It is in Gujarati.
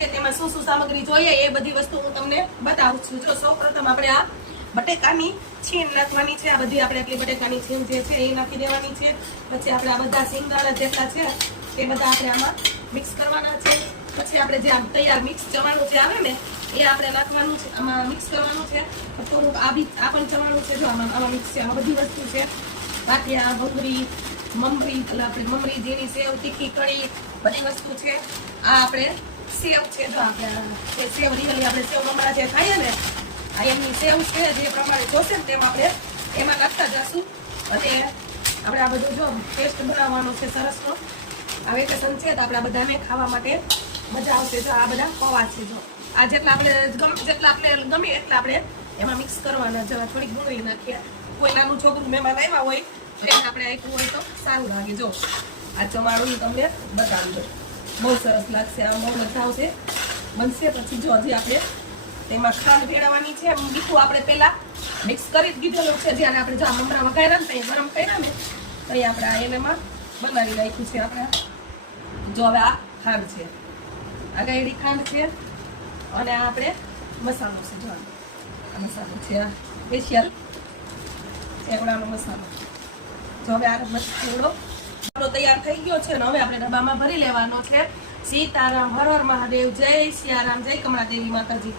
તેમાં શું શું સામગ્રી જોઈએ એ બધી વસ્તુ હું તમને બતાવું છું। જો સૌપ્રથમ આપણે આ બટેકાની છીણ નાખવાની છે। આ બધી આપણે આટલી બટેકાની છીણ જે છે એ નાખી દેવાની છે। પછી આપણે આ બધા સિંગદાણા જેટલા છે એ બધા આપણે આમાં મિક્સ કરવાના છે। પછી આપણે જે આમ તૈયાર મિક્સ ચવાણું જે આવે ને એ આપણે નાખવાનું છે, આમાં મિક્સ કરવાનું છે। થોડુંક આ પણ ચવાણું છે, જો આમાં મિક્સ છે, આમાં બધી વસ્તુ છે। બાકીયા ભૂંગળી મમરી, આપણે મમરી જેની સેવ, તીખી કઢી બધી વસ્તુ છે। આ આપણે સેવ છે, જો આપણે સેવ રિયલી આપણે સેવ મમરા જે ખાઈએ ને આ એમની સેવ છે। જે પ્રમાણે જોશે ને તેમ આપણે એમાં નાખતા જશું। અને આપણે આ બધું જો ટેસ્ટ બનાવવાનો છે સરસનો। આ વેકેશન છે તો આપણે બધાને ખાવા માટે મજા આવશે। જો આ બધા પૌવા છે, જો આ જેટલા આપણે ગમે એટલા આપણે એમાં મિક્સ કરવાના। જો થોડીક ડુંગળી નાખીએ, કોઈ નાનું છોકરું મહેમાન આવ્યા હોય તો એને આપણે આપ્યું હોય તો સારું લાગે। જો આ ચમાડું તમને બતાવી દઉં, બહુ સરસ લાગશે, આ બહુ મજા આવશે બનશે। પછી જો હજી આપણે તેમાં ખાંડ ભેળવવાની છે। મીઠું આપણે પહેલા મિક્સ કરી જ દીધેલું છે, જ્યારે આપણે જો મમરા વઘાર્યા ને ત્યાં ગરમ કર્યા ને તો આપણે આ એનામાં બનાવી નાખ્યું છે આપણે। જો હવે આ ખાંડ છે, આ ગાયડી ખાંડ છે, અને આ આપણે મસાલો છે। જો આ મસાલો છે, આ સ્પેશિયલ ચેવડાનો મસાલો। જો હવે આ ચેવડો તૈયાર થઈ ગયો છે, અને હવે આપણે ડબ્બામાં ભરી લેવાનો છે। સીતારામ, હર હર મહાદેવ, જય સિયારામ, જય કમળા દેવી માતાજી।